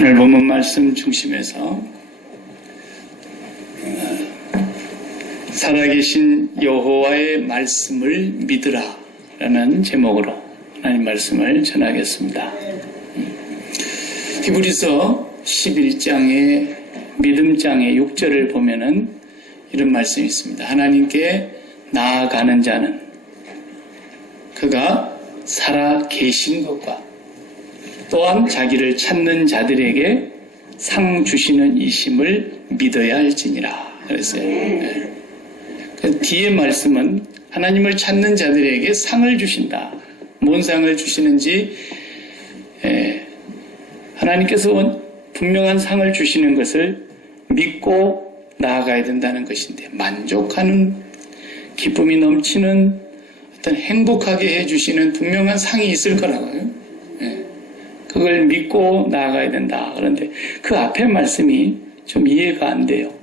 오늘 본문 말씀 중심에서 살아계신 여호와의 말씀을 믿으라 라는 제목으로 하나님 말씀을 전하겠습니다. 히브리서 11장의 믿음장의 6절을 보면은 이런 말씀이 있습니다. 하나님께 나아가는 자는 그가 살아 계신 것과 또한 자기를 찾는 자들에게 상 주시는 이심을 믿어야 할지니라 그랬어요. 네. 그 뒤에 말씀은 하나님을 찾는 자들에게 상을 주신다. 뭔 상을 주시는지 하나님께서 분명한 상을 주시는 것을 믿고 나아가야 된다는 것인데, 만족하는 기쁨이 넘치는 어떤 행복하게 해주시는 분명한 상이 있을 거라고요. 그걸 믿고 나아가야 된다. 그런데 그 앞에 말씀이 좀 이해가 안 돼요.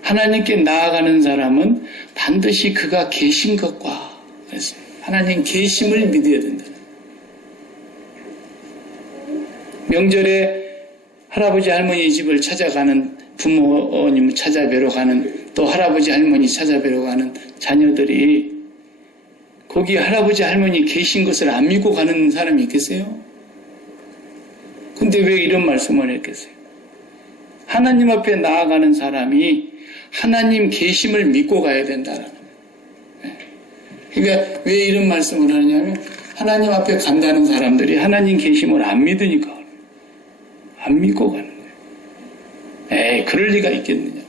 하나님께 나아가는 사람은 반드시 그가 계신 것과, 그래서 하나님 계심을 믿어야 된다. 명절에 할아버지 할머니 집을 찾아가는, 부모님 찾아뵈러 가는, 또 할아버지 할머니 찾아뵈러 가는 자녀들이 거기 할아버지 할머니 계신 것을 안 믿고 가는 사람이 있겠어요? 근데 왜 이런 말씀을 했겠어요? 하나님 앞에 나아가는 사람이 하나님 계심을 믿고 가야 된다라는 거예요. 그러니까 왜 이런 말씀을 하냐면, 하나님 앞에 간다는 사람들이 하나님 계심을 안 믿으니까 안 믿고 가는 거예요. 에이, 그럴 리가 있겠느냐.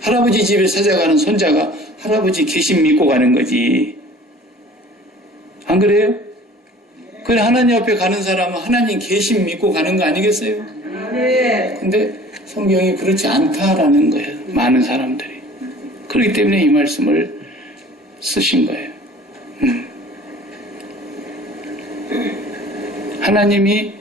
할아버지 집에 찾아가는 손자가 할아버지 계심 믿고 가는 거지. 안 그래요? 그래, 하나님 앞에 가는 사람은 하나님 계심 믿고 가는 거 아니겠어요? 네. 근데 성경이 그렇지 않다라는 거예요. 많은 사람들이. 그렇기 때문에 이 말씀을 쓰신 거예요. 하나님이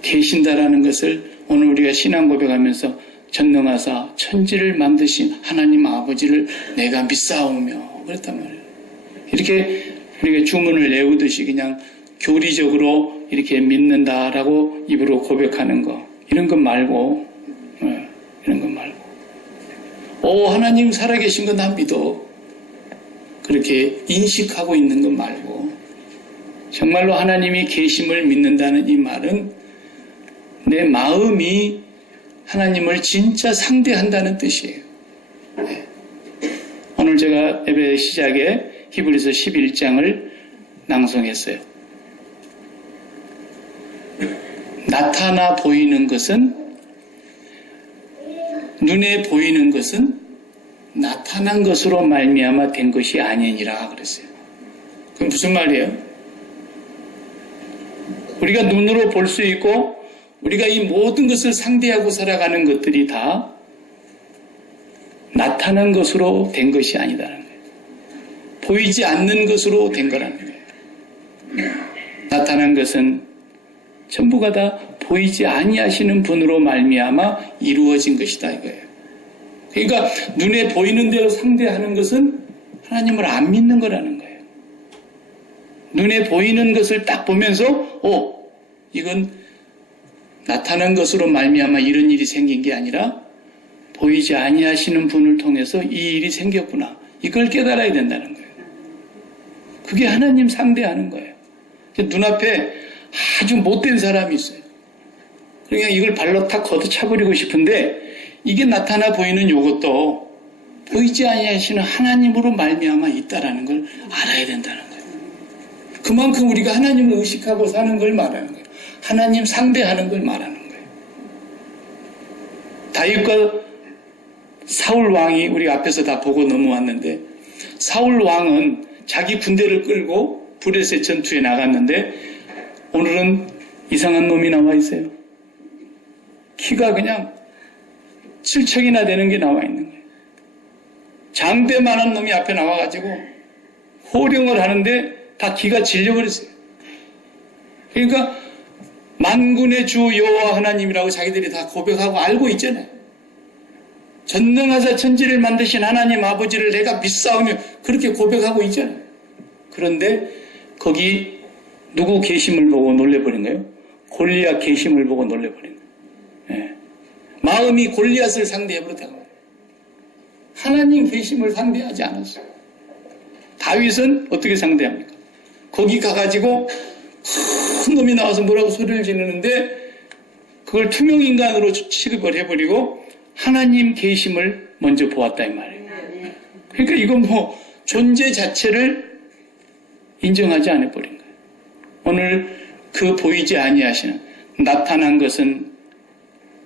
계신다라는 것을 오늘 우리가 신앙 고백하면서 전능하사 천지를 만드신 하나님 아버지를 내가 믿사오며 그랬단 말이에요. 이렇게 우리가 주문을 외우듯이 그냥 교리적으로 이렇게 믿는다라고 입으로 고백하는 거, 이런 것 말고, 이런 것 말고, 하나님 살아계신 거 난 믿어. 그렇게 인식하고 있는 것 말고, 정말로 하나님이 계심을 믿는다는 이 말은 내 마음이 하나님을 진짜 상대한다는 뜻이에요. 네. 오늘 제가 예배 시작에 히브리서 11장을 낭송했어요. 나타나 보이는 것은, 눈에 보이는 것은 나타난 것으로 말미암아 된 것이 아니니라 그랬어요. 그럼 무슨 말이에요? 우리가 눈으로 볼 수 있고 우리가 이 모든 것을 상대하고 살아가는 것들이 다 나타난 것으로 된 것이 아니다라는 거예요. 보이지 않는 것으로 된 거라는 거예요. 나타난 것은 전부가 다 보이지 아니하시는 분으로 말미암아 이루어진 것이다 이거예요. 그러니까 눈에 보이는 대로 상대하는 것은 하나님을 안 믿는 거라는 거예요. 눈에 보이는 것을 딱 보면서 이건 나타난 것으로 말미암아 이런 일이 생긴 게 아니라 보이지 아니하시는 분을 통해서 이 일이 생겼구나. 이걸 깨달아야 된다는 거예요. 그게 하나님 상대하는 거예요. 눈앞에 아주 못된 사람이 있어요. 그러니까 이걸 발로 탁 걷어차버리고 싶은데 이게 나타나 보이는 요것도 보이지 아니하시는 하나님으로 말미암아 있다라는 걸 알아야 된다는 거예요. 그만큼 우리가 하나님을 의식하고 사는 걸 말하는 거예요. 하나님 상대하는 걸 말하는 거예요. 다윗과 사울 왕이 우리가 앞에서 다 보고 넘어왔는데, 사울 왕은 자기 군대를 끌고 브레셋 전투에 나갔는데 오늘은 이상한 놈이 나와 있어요. 키가 그냥 7척이나 되는 게 나와 있는 거예요. 장대만한 놈이 앞에 나와가지고 호령을 하는데 다 기가 질려버렸어요. 그러니까 만군의 주 여호와 하나님이라고 자기들이 다 고백하고 알고 있잖아요. 전능하사 천지를 만드신 하나님 아버지를 내가 믿사오며 그렇게 고백하고 있잖아요. 그런데 거기 누구 계심을 보고 놀래버린 거예요? 골리앗 계심을 보고 놀래버린 거예요. 예. 마음이 골리앗을 상대해버렸다고 말해요. 하나님 계심을 상대하지 않았어요. 다윗은 어떻게 상대합니까? 거기 가가지고 큰 놈이 나와서 뭐라고 소리를 지르는데 그걸 투명인간으로 취급을 해버리고 하나님 계심을 먼저 보았다 이 말이에요. 그러니까 이건 뭐 존재 자체를 인정하지 않아버린 거예요. 오늘 그 보이지 아니하시는 나타난 것은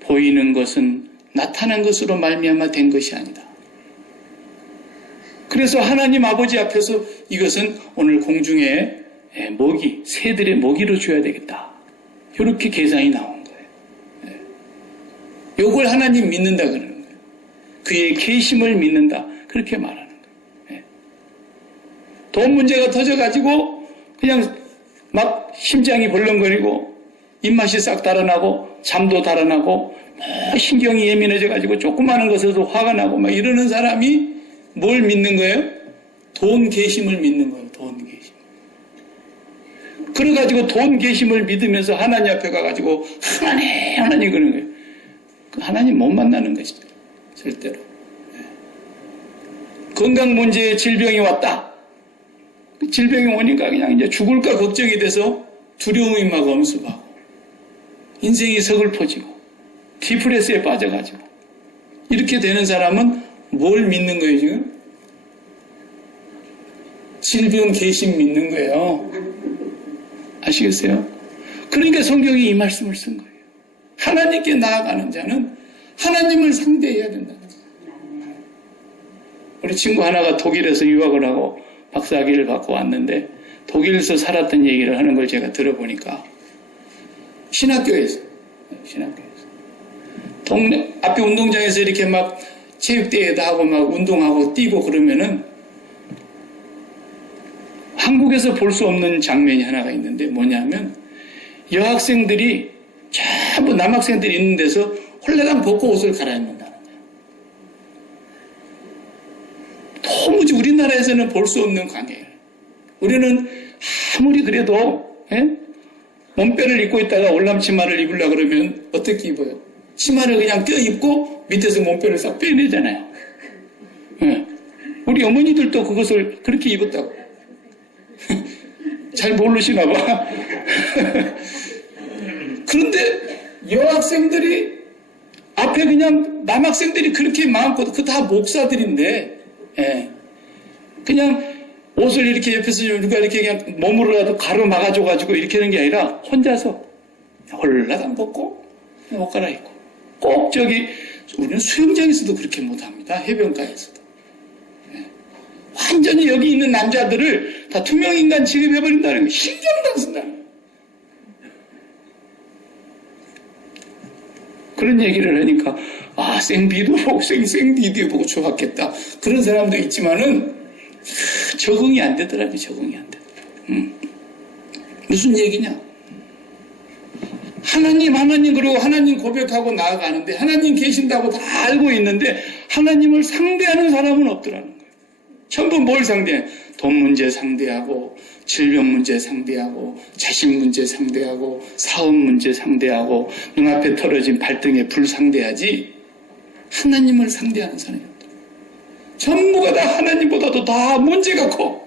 보이는 것은 나타난 것으로 말미암아 된 것이 아니다. 그래서 하나님 아버지 앞에서 이것은 오늘 공중에 먹이, 새들의 먹이로 줘야 되겠다. 이렇게 계산이 나온 거예요. 요걸 하나님 믿는다 그러는 거예요. 그의 계심을 믿는다. 그렇게 말하는 거예요. 돈 문제가 터져가지고 그냥 막 심장이 벌렁거리고 입맛이 싹 달아나고 잠도 달아나고 신경이 예민해져가지고 조그마한 것에도 화가 나고 막 이러는 사람이 뭘 믿는 거예요? 돈 계심을 믿는 거예요. 돈 계심. 그래가지고 돈 계심을 믿으면서 하나님 앞에 가가지고 하나님 그러는 거예요. 그 하나님 못 만나는 것이죠. 절대로. 건강 문제에 질병이 왔다. 그 질병이 오니까 그냥 이제 죽을까 걱정이 돼서 두려움이 막 엄습하고 인생이 서글퍼지고 디프레스에 빠져가지고 이렇게 되는 사람은 뭘 믿는 거예요, 지금? 질병 계심 믿는 거예요. 아시겠어요? 그러니까 성경이 이 말씀을 쓴 거예요. 하나님께 나아가는 자는 하나님을 상대해야 된다는 거예요. 우리 친구 하나가 독일에서 유학을 하고 박사학위를 받고 왔는데 독일에서 살았던 얘기를 하는 걸 제가 들어보니까 신학교에서 동네 앞에 운동장에서 이렇게 막 체육대회도 하고 막 운동하고 뛰고 그러면은 한국에서 볼 수 없는 장면이 하나가 있는데 뭐냐면 여학생들이 전부 남학생들이 있는 데서 홀라당 벗고 옷을 갈아입는다는 거예요. 도무지 우리나라에서는 볼 수 없는 광경이에요. 우리는 아무리 그래도 몸빼를 입고 있다가 올람치마를 입으려고 그러면 어떻게 입어요? 치마를 그냥 껴입고 밑에서 몸빼를 싹 빼내잖아요. 우리 어머니들도 그것을 그렇게 입었다고. 잘 모르시나 봐. 그런데 여학생들이 앞에 그냥 남학생들이 그렇게 많고 그 다 목사들인데 그냥 옷을 이렇게 옆에서 누가 이렇게 그냥 몸으로라도 가로막아줘가지고 이렇게 하는 게 아니라 혼자서 홀라당 벗고 옷 갈아입고 꼭 저기 우리는 수영장에서도 그렇게 못합니다. 해변가에서도. 완전히 여기 있는 남자들을 다 투명인간 취급해버린다는 거예요. 신경도 안 쓴다는 거예요. 그런 얘기를 하니까 생비도 보고 생디도 보고 좋았겠다. 그런 사람도 있지만은 적응이 안 되더라고요. 적응이 안 되더라고요. 무슨 얘기냐? 하나님 그러고 하나님 고백하고 나아가는데 하나님 계신다고 다 알고 있는데 하나님을 상대하는 사람은 없더라는 거예요. 전부 뭘 상대해? 돈 문제 상대하고 질병 문제 상대하고 자식 문제 상대하고 사업 문제 상대하고 눈앞에 떨어진 발등에 불 상대하지 하나님을 상대하는 사람이 없다. 전부가 다 하나님보다도 다 문제가 커.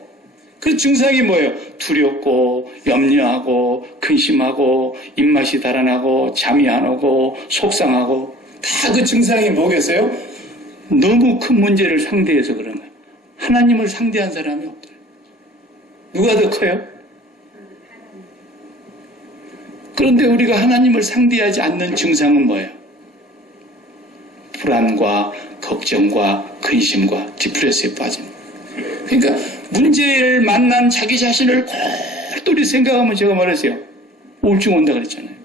그 증상이 뭐예요? 두렵고 염려하고 근심하고 입맛이 달아나고 잠이 안 오고 속상하고 다 그 증상이 뭐겠어요? 너무 큰 문제를 상대해서 그런 거예요. 하나님을 상대한 사람이 없더라고요. 누가 더 커요? 그런데 우리가 하나님을 상대하지 않는 증상은 뭐예요? 불안과 걱정과 근심과 디프레스에 빠진 거예요. 그러니까 문제를 만난 자기 자신을 골똘히 생각하면 제가 말했어요. 우울증 온다 그랬잖아요.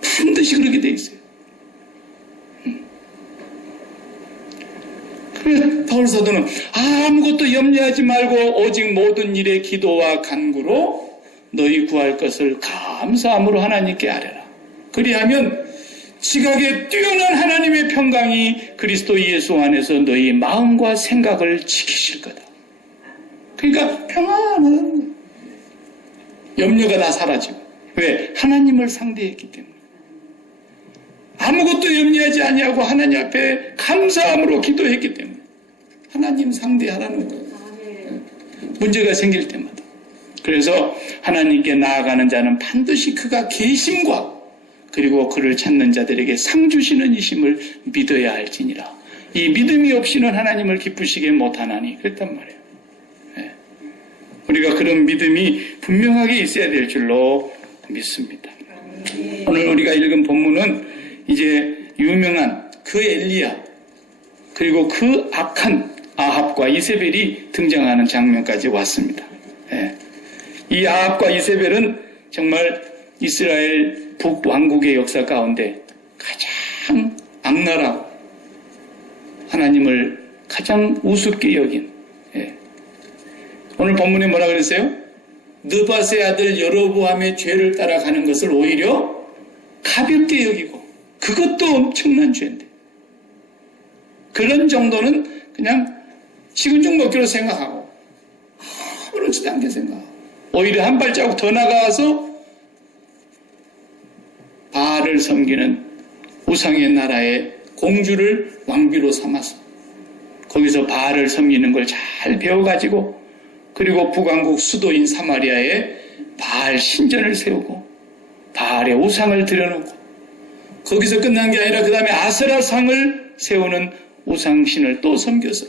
반드시 그렇게 돼 있어요. 그래서 바울 사도는 아무것도 염려하지 말고 오직 모든 일에 기도와 간구로 너희 구할 것을 감사함으로 하나님께 아뢰라. 그리하면 지각에 뛰어난 하나님의 평강이 그리스도 예수 안에서 너희 마음과 생각을 지키실 거다. 그러니까 평안하다는 거예요. 염려가 다 사라지고. 왜? 하나님을 상대했기 때문에. 아무것도 염려하지 아니하고 하나님 앞에 감사함으로 기도했기 때문에. 하나님 상대하라는 거예요. 문제가 생길 때마다. 그래서 하나님께 나아가는 자는 반드시 그가 계심과 그리고 그를 찾는 자들에게 상 주시는 이심을 믿어야 할지니라. 이 믿음이 없이는 하나님을 기쁘시게 못하나니 그랬단 말이에요. 네. 우리가 그런 믿음이 분명하게 있어야 될 줄로 믿습니다. 오늘 우리가 읽은 본문은 이제 유명한 그 엘리야 그리고 그 악한 아합과 이세벨이 등장하는 장면까지 왔습니다. 네. 이 아합과 이세벨은 정말 이스라엘 북왕국의 역사 가운데 가장 악랄하고 하나님을 가장 우습게 여긴. 예. 오늘 본문에 뭐라 그랬어요? 느밧의 아들 여로보암의 죄를 따라가는 것을 오히려 가볍게 여기고 그것도 엄청난 죄인데 그런 정도는 그냥 식은 죽 먹기로 생각하고 아무렇지도 않게 생각하고 오히려 한 발자국 더 나가서 바알을 섬기는 우상의 나라의 공주를 왕비로 삼아서 거기서 바알을 섬기는 걸 잘 배워가지고 그리고 북왕국 수도인 사마리아에 바알 신전을 세우고 바알의 우상을 들여놓고 거기서 끝난 게 아니라 그 다음에 아세라상을 세우는 우상신을 또 섬겨서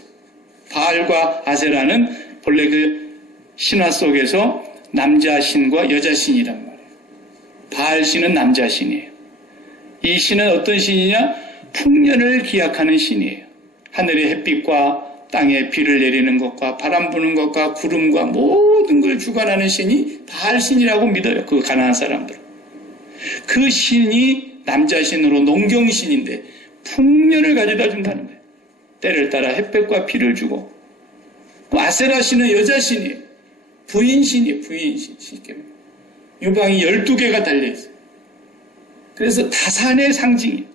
바알과 아세라는 본래 그 신화 속에서 남자신과 여자신이란 말이에요. 바알신은 남자신이에요. 이 신은 어떤 신이냐? 풍년을 기약하는 신이에요. 하늘의 햇빛과 땅에 비를 내리는 것과 바람 부는 것과 구름과 모든 걸 주관하는 신이 바알신이라고 믿어요. 그 가나안 사람들은. 그 신이 남자신으로 농경신인데 풍년을 가져다 준다는 거예요. 때를 따라 햇볕과 비를 주고 아세라 신은 여자신이에요. 부인신이에요. 부인신. 유방이 12개가 달려있어요. 그래서 다산의 상징이에요.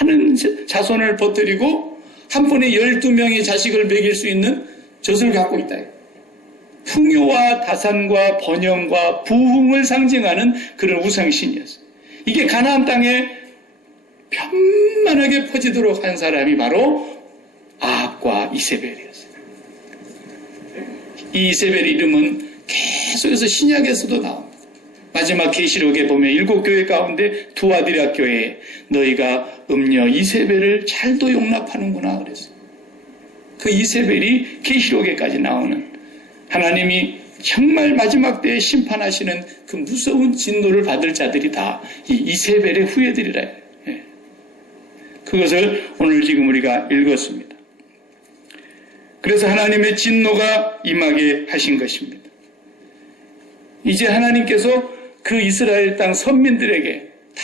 많은 자손을 퍼뜨리고 한 번에 12명의 자식을 먹일 수 있는 젖을 갖고 있다. 풍요와 다산과 번영과 부흥을 상징하는 그런 우상신이었어요. 이게 가나안 땅에 편만하게 퍼지도록 한 사람이 바로 아합과 이세벨이었어요. 이 이세벨 이름은 계속해서 신약에서도 나옵니다. 마지막 계시록에 보면 7교회 가운데 두아디라 교회에 너희가 음녀 이세벨을 잘도 용납하는구나 그랬어요. 그 이세벨이 계시록에까지 나오는 하나님이 정말 마지막 때에 심판하시는 그 무서운 진노를 받을 자들이 다 이 이세벨의 후예들이라 해요. 예. 그것을 오늘 지금 우리가 읽었습니다. 그래서 하나님의 진노가 임하게 하신 것입니다. 이제 하나님께서 그 이스라엘 땅 선민들에게 다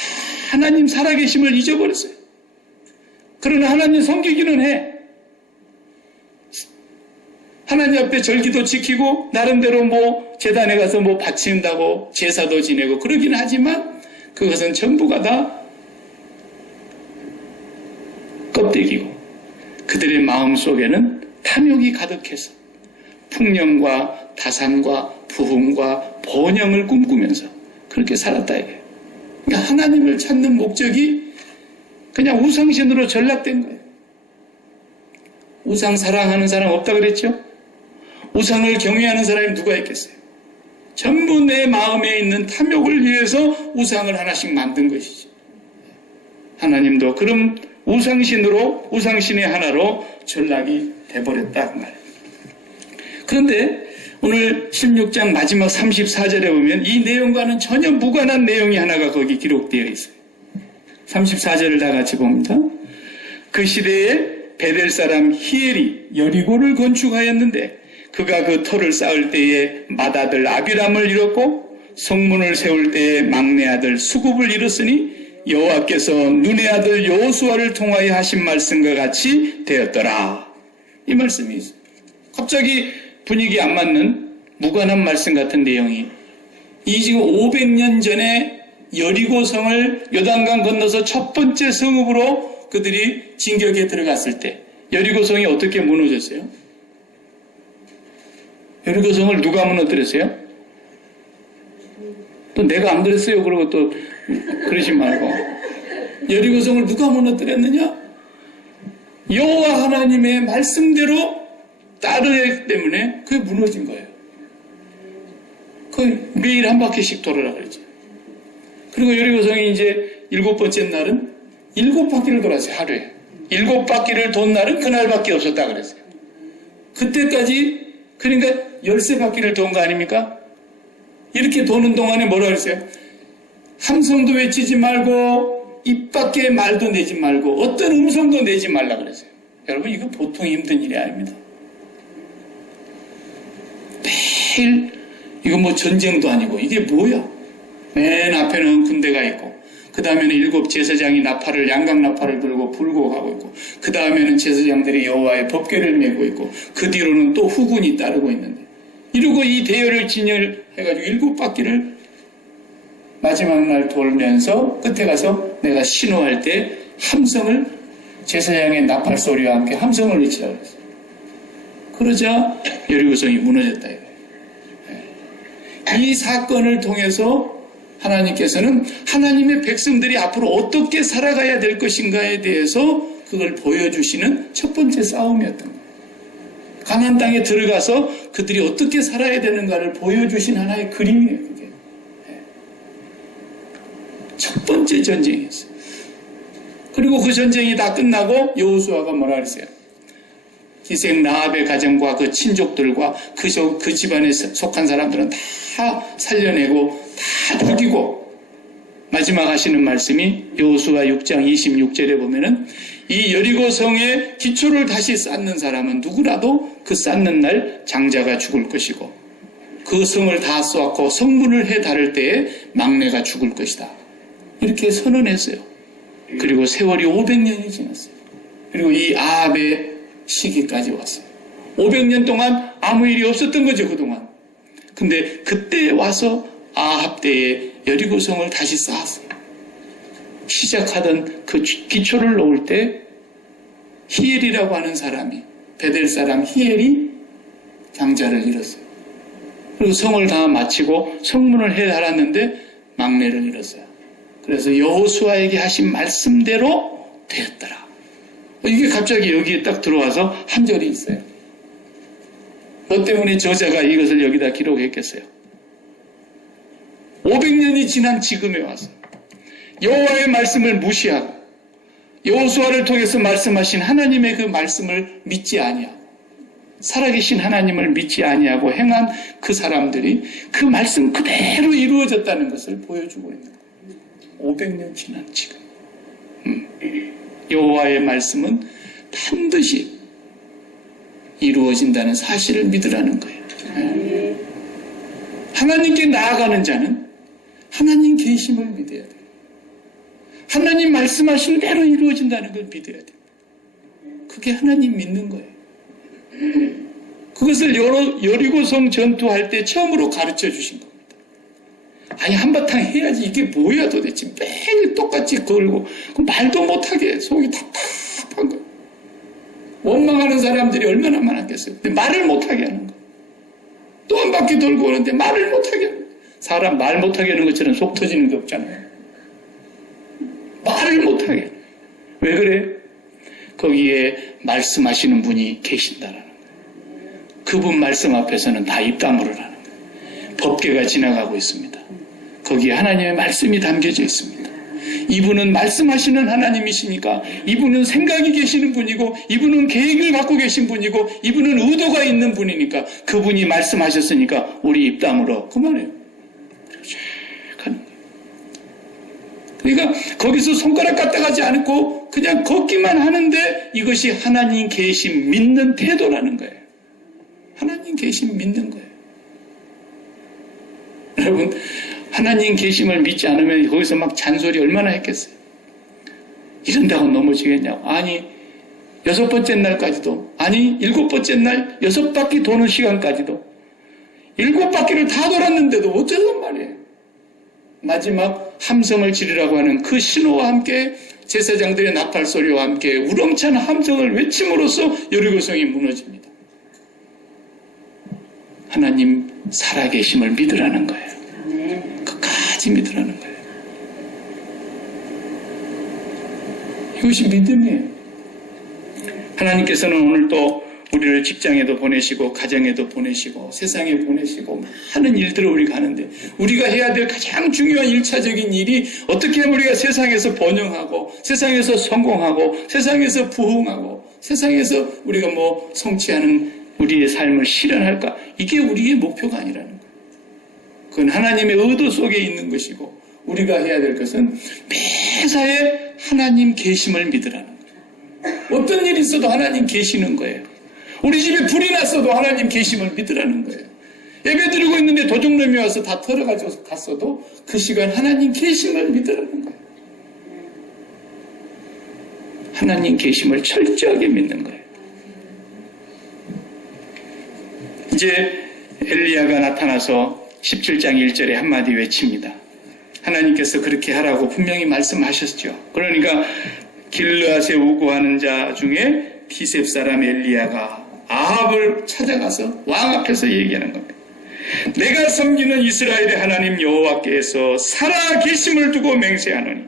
하나님 살아계심을 잊어버렸어요. 그러나 하나님 섬기기는 해. 하나님 앞에 절기도 지키고 나름대로 뭐 제단에 가서 뭐 바친다고 제사도 지내고 그러긴 하지만 그것은 전부가 다 껍데기고 그들의 마음속에는 탐욕이 가득해서 풍년과 다산과 부흥과 번영을 꿈꾸면서 그렇게 살았다 이거예요. 그러니까 하나님을 찾는 목적이 그냥 우상신으로 전락된 거예요. 우상 사랑하는 사람 없다 그랬죠? 우상을 경외하는 사람이 누가 있겠어요? 전부 내 마음에 있는 탐욕을 위해서 우상을 하나씩 만든 것이죠. 하나님도 그럼 우상신으로 우상신의 하나로 전락이 돼버렸다 그 말이에요. 그런데 오늘 16장 마지막 34절에 보면 이 내용과는 전혀 무관한 내용이 하나가 거기 기록되어 있어요. 34절을 다 같이 봅니다. 그 시대에 베델 사람 히엘이 여리고를 건축하였는데 그가 그 터를 쌓을 때에 맏아들 아비람을 잃었고 성문을 세울 때에 막내 아들 수굽을 잃었으니 여호와께서 눈의 아들 여호수아를 통하여 하신 말씀과 같이 되었더라. 이 말씀이 있어요. 갑자기 분위기 안 맞는 무관한 말씀 같은 내용이 이 지금 500년 전에 여리고성을 요단강 건너서 첫 번째 성읍으로 그들이 진격에 들어갔을 때 여리고성이 어떻게 무너졌어요? 여리고성을 누가 무너뜨렸어요? 또 내가 안 그랬어요. 그러고 또 그러지 말고. 여리고성을 누가 무너뜨렸느냐? 여호와 하나님의 말씀대로 따르기 때문에 그게 무너진 거예요. 그 매일 한 바퀴씩 돌아라 그랬죠. 그리고 여리고성이 이제 7번째 날은 7바퀴를 돌았어요. 하루에. 7바퀴를 돈 날은 그날밖에 없었다 그랬어요. 그때까지 그러니까 13바퀴를 돈 거 아닙니까? 이렇게 도는 동안에 뭐라 그랬어요? 함성도 외치지 말고 입 밖에 말도 내지 말고 어떤 음성도 내지 말라 그랬어요. 여러분 이거 보통 힘든 일이 아닙니다. 매일 이거 뭐 전쟁도 아니고 이게 뭐야? 맨 앞에는 군대가 있고 그 다음에는 7 제사장이 나팔을 양각 나팔을 들고 불고 가고 있고 그 다음에는 제사장들이 여호와의 법궤를 메고 있고 그 뒤로는 또 후군이 따르고 있는데 이러고 이 대열을 진열해가지고 7바퀴를 마지막 날 돌면서 끝에 가서 내가 신호할 때 함성을 제사장의 나팔 소리와 함께 함성을 외치라고 그랬어요. 그러자 여리고성이 무너졌다 이거예요. 이 사건을 통해서 하나님께서는 하나님의 백성들이 앞으로 어떻게 살아가야 될 것인가에 대해서 그걸 보여주시는 첫 번째 싸움이었던 거예요. 가나안 땅에 들어가서 그들이 어떻게 살아야 되는가를 보여주신 하나의 그림이에요. 그게. 첫 번째 전쟁이었어요. 그리고 그 전쟁이 다 끝나고 여호수아가 뭐라 그랬어요? 희생 라합의 가정과 그 친족들과 그 집안에 속한 사람들은 다 살려내고 다 죽이고 마지막 하시는 말씀이 여호수아 6장 26절에 보면은 이 여리고성의 기초를 다시 쌓는 사람은 누구라도 그 쌓는 날 장자가 죽을 것이고 그 성을 다 쌓고 성문을 해 닫을 때에 막내가 죽을 것이다. 이렇게 선언했어요. 그리고 세월이 500년이 지났어요. 그리고 이 아합의 시기까지 왔어요. 500년 동안 아무 일이 없었던 거죠, 그동안. 근데 그때 와서 아합 때에 여리고성을 다시 쌓았어요. 시작하던 그 기초를 놓을 때 히엘이라고 하는 사람이 베델 사람 히엘이 장자를 잃었어요. 그리고 성을 다 마치고 성문을 해 닫았는데 막내를 잃었어요. 그래서 여호수아에게 하신 말씀대로 되었더라. 이게 갑자기 여기에 딱 들어와서 한 절이 있어요. 뭐 때문에 저자가 이것을 여기다 기록했겠어요? 500년이 지난 지금에 와서 여호와의 말씀을 무시하고 여호수아를 통해서 말씀하신 하나님의 그 말씀을 믿지 아니하고 살아계신 하나님을 믿지 아니하고 행한 그 사람들이 그 말씀 그대로 이루어졌다는 것을 보여주고 있는 거예요. 500년 지난 지금 여호와의 말씀은 반드시 이루어진다는 사실을 믿으라는 거예요. 하나님께 나아가는 자는 하나님 계심을 믿어야 돼요. 하나님 말씀하시는 대로 이루어진다는 걸 믿어야 돼요. 그게 하나님 믿는 거예요. 그것을 여리고성 전투할 때 처음으로 가르쳐 주신 겁니다. 아니 한바탕 해야지 이게 뭐야 도대체 매일 똑같이 걸고 말도 못하게 속이 답답한 거예요. 원망하는 사람들이 얼마나 많았겠어요. 근데 말을 못하게 하는 거예요. 또 한 바퀴 돌고 오는데 말을 못하게 하는 거예요. 사람 말 못하게 하는 것처럼 속 터지는 게 없잖아요. 말을 못하게 하는 거예요. 왜 그래? 거기에 말씀하시는 분이 계신다라는 거예요. 그분 말씀 앞에서는 다 입 다물으라는 거예요. 법궤가 지나가고 있습니다. 거기에 하나님의 말씀이 담겨져 있습니다. 이분은 말씀하시는 하나님이시니까 이분은 생각이 계시는 분이고 이분은 계획을 갖고 계신 분이고 이분은 의도가 있는 분이니까 그분이 말씀하셨으니까 우리 입 다물어. 그 말이에요. 그러니까 거기서 손가락 까딱하지 않고 그냥 걷기만 하는데 이것이 하나님 계심 믿는 태도라는 거예요. 하나님 계심 믿는 거예요. 여러분 하나님 계심을 믿지 않으면 거기서 막 잔소리 얼마나 했겠어요. 이런다고 넘어지겠냐고. 아니 6번째 날까지도 아니 7번째 날 6바퀴 도는 시간까지도 7바퀴를 다 돌았는데도 어쩌단 말이에요. 마지막 함성을 지르라고 하는 그 신호와 함께 제사장들의 나팔 소리와 함께 우렁찬 함성을 외침으로써 여리고성이 무너집니다. 하나님 살아계심을 믿으라는 거예요. 끝까지 끝까지 믿으라는 거예요. 이것이 믿음이에요. 하나님께서는 오늘 또 우리를 직장에도 보내시고 가정에도 보내시고 세상에 보내시고 많은 일들을 우리가 하는데 우리가 해야 될 가장 중요한 1차적인 일이 어떻게 하면 우리가 세상에서 번영하고 세상에서 성공하고 세상에서 부흥하고 세상에서 우리가 성취하는 우리의 삶을 실현할까? 이게 우리의 목표가 아니라는 거예요. 그건 하나님의 의도 속에 있는 것이고 우리가 해야 될 것은 매사에 하나님 계심을 믿으라는 거예요. 어떤 일이 있어도 하나님 계시는 거예요. 우리 집에 불이 났어도 하나님 계심을 믿으라는 거예요. 예배 드리고 있는데 도둑놈이 와서 다 털어가지고 갔어도 그 시간 하나님 계심을 믿으라는 거예요. 하나님 계심을 철저하게 믿는 거예요. 이제 엘리야가 나타나서 17장 1절에 한마디 외칩니다. 하나님께서 그렇게 하라고 분명히 말씀하셨죠. 그러니까 길르앗에 우고하는 자 중에 디셉 사람 엘리야가 아합을 찾아가서 왕 앞에서 얘기하는 겁니다. 내가 섬기는 이스라엘의 하나님 여호와께서 살아 계심을 두고 맹세하노니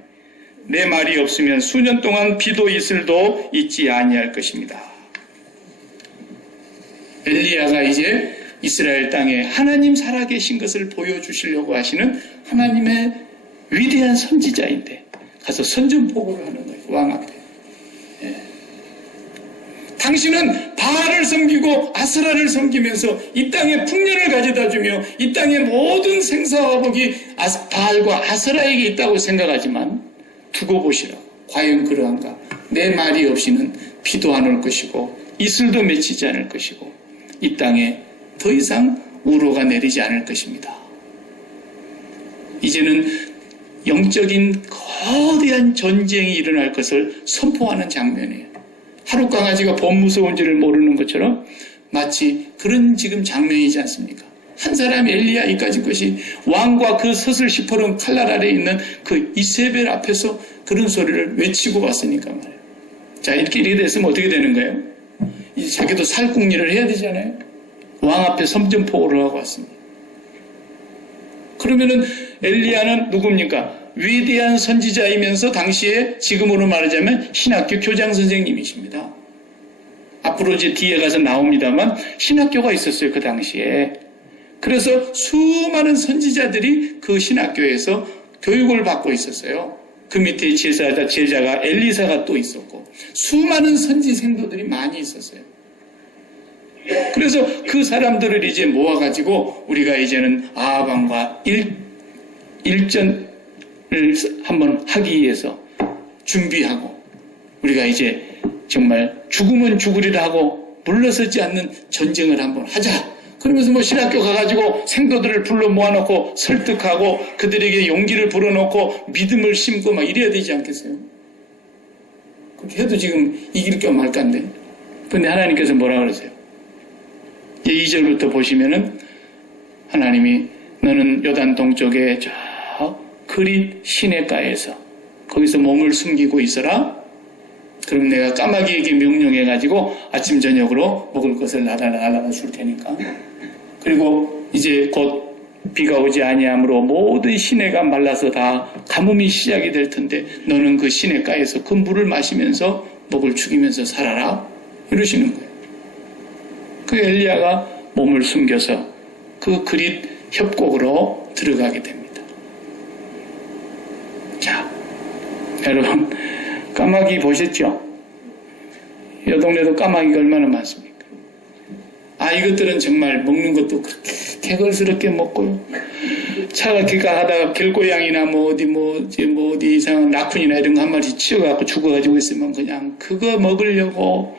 내 말이 없으면 수년 동안 비도 이슬도 있지 아니할 것입니다. 엘리야가 이제 이스라엘 땅에 하나님 살아계신 것을 보여주시려고 하시는 하나님의 위대한 선지자인데 가서 선전포고를 하는 거예요. 왕 앞에. 당신은 바알을 섬기고 아스라를 섬기면서 이 땅에 풍년을 가져다주며 이 땅의 모든 생사화복이 바알과 아스라에게 있다고 생각하지만 두고 보시라고. 과연 그러한가? 내 말이 없이는 비도 안 올 것이고 이슬도 맺히지 않을 것이고 이 땅에 더 이상 우로가 내리지 않을 것입니다. 이제는 영적인 거대한 전쟁이 일어날 것을 선포하는 장면이에요. 하루 강아지가 봄 무서운지를 모르는 것처럼 마치 그런 지금 장면이지 않습니까? 한 사람이 엘리야 이까지 것이 왕과 그 서슬 시퍼런 칼날 아래에 있는 그 이세벨 앞에서 그런 소리를 외치고 왔으니까 말이에요. 자, 이렇게 됐으면 어떻게 되는 거예요? 이제 자기도 살궁리를 해야 되잖아요. 왕 앞에 선전포고를 하고 왔습니다. 그러면은 엘리야는 누굽니까? 위대한 선지자이면서 당시에 지금으로 말하자면 신학교 교장 선생님이십니다. 앞으로 이제 뒤에 가서 나옵니다만 신학교가 있었어요. 그 당시에. 그래서 수많은 선지자들이 그 신학교에서 교육을 받고 있었어요. 그 밑에 제자가 엘리사가 또 있었고 수많은 선지 생도들이 많이 있었어요. 그래서 그 사람들을 이제 모아가지고 우리가 이제는 아합왕과 일전을 한번 하기 위해서 준비하고 우리가 이제 정말 죽으면 죽으리라 하고 물러서지 않는 전쟁을 한번 하자. 그러면서 신학교 가가지고 생도들을 불러 모아놓고 설득하고 그들에게 용기를 불어넣고 믿음을 심고 막 이래야 되지 않겠어요? 그렇게 해도 지금 이길 겸 말까인데. 근데 하나님께서 뭐라 그러세요? 2절부터 보시면은 하나님이 너는 요단 동쪽에 저 그릿 시내가에서 거기서 몸을 숨기고 있어라. 그럼 내가 까마귀에게 명령해가지고 아침 저녁으로 먹을 것을 날아가 줄 테니까. 그리고 이제 곧 비가 오지 아니하므로 모든 시내가 말라서 다 가뭄이 시작이 될 텐데 너는 그 시내가에서 그 물을 마시면서 먹을 죽이면서 살아라. 이러시는 거예요. 그 엘리야가 몸을 숨겨서 그 그릿 협곡으로 들어가게 됩니다. 자, 여러분 까마귀 보셨죠? 이 동네도 까마귀가 얼마나 많습니까? 이것들은 정말 먹는 것도 그렇게 개걸스럽게 먹고요. 차가 하다가 길고양이나 어디 이상한 라쿤이나 이런 거 한 마리 치워갖고 죽어가지고 있으면 그냥 그거 먹으려고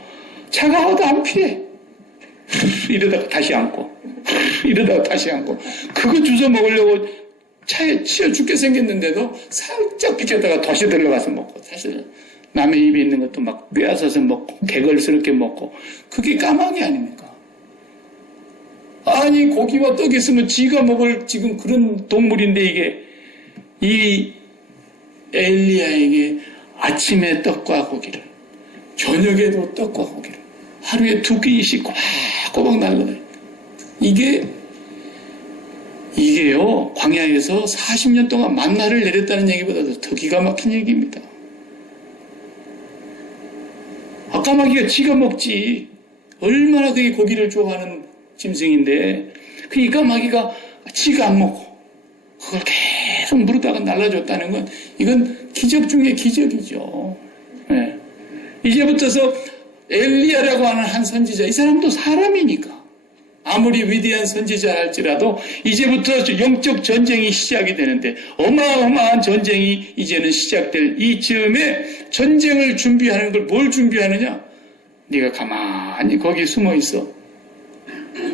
차가 하도 안 피해. 이러다가 다시 앉고 이러다가 다시 앉고 그거 주워 먹으려고 차에 치여 죽게 생겼는데도 살짝 비켰다가 다시 들어가서 먹고 사실 남의 입에 있는 것도 막 빼앗아서 먹고 개걸스럽게 먹고 그게 까마귀 아닙니까? 아니 고기와 떡이 있으면 지가 먹을 지금 그런 동물인데 이게 이 엘리야에게 아침에 떡과 고기를 저녁에도 떡과 고기를 하루에 2끼씩 꼬박꼬박 날라다니 이게 이게요, 광야에서 40년 동안 만나를 내렸다는 얘기보다도 더 기가 막힌 얘기입니다. 까마귀가 지가 먹지. 얼마나 그게 고기를 좋아하는 짐승인데, 그 이 까마귀가 지가 안 먹고, 그걸 계속 물어다가 날라줬다는 건, 이건 기적 중에 기적이죠. 네. 이제부터서 엘리야라고 하는 한 선지자, 이 사람도 사람이니까. 아무리 위대한 선지자 할지라도 이제부터 영적 전쟁이 시작이 되는데 어마어마한 전쟁이 이제는 시작될 이 즈음에 전쟁을 준비하는 걸 뭘 준비하느냐? 네가 가만히 거기 숨어 있어.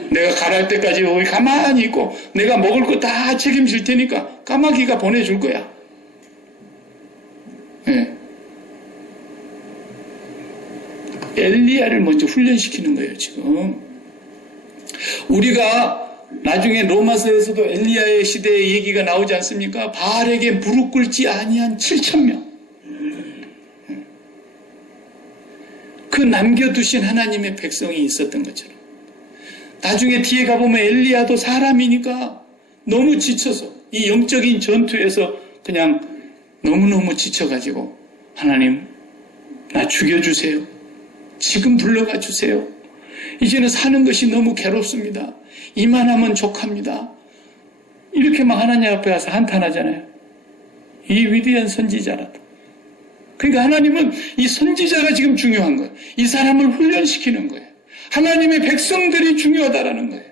내가 가랄 때까지 거기 가만히 있고 내가 먹을 거 다 책임질 테니까 까마귀가 보내줄 거야. 네. 엘리야를 먼저 훈련시키는 거예요, 지금. 우리가 나중에 로마서에서도 엘리야의 시대의 얘기가 나오지 않습니까? 바알에게 무릎 꿇지 아니한 7,000명. 그 남겨두신 하나님의 백성이 있었던 것처럼. 나중에 뒤에 가보면 엘리야도 사람이니까 너무 지쳐서 이 영적인 전투에서 그냥 너무너무 지쳐가지고 하나님 나 죽여주세요. 지금 불러가 주세요. 이제는 사는 것이 너무 괴롭습니다. 이만하면 족합니다. 이렇게 막 하나님 앞에 와서 한탄하잖아요. 이 위대한 선지자라도. 그러니까 하나님은 이 선지자가 지금 중요한 거예요. 이 사람을 훈련시키는 거예요. 하나님의 백성들이 중요하다라는 거예요.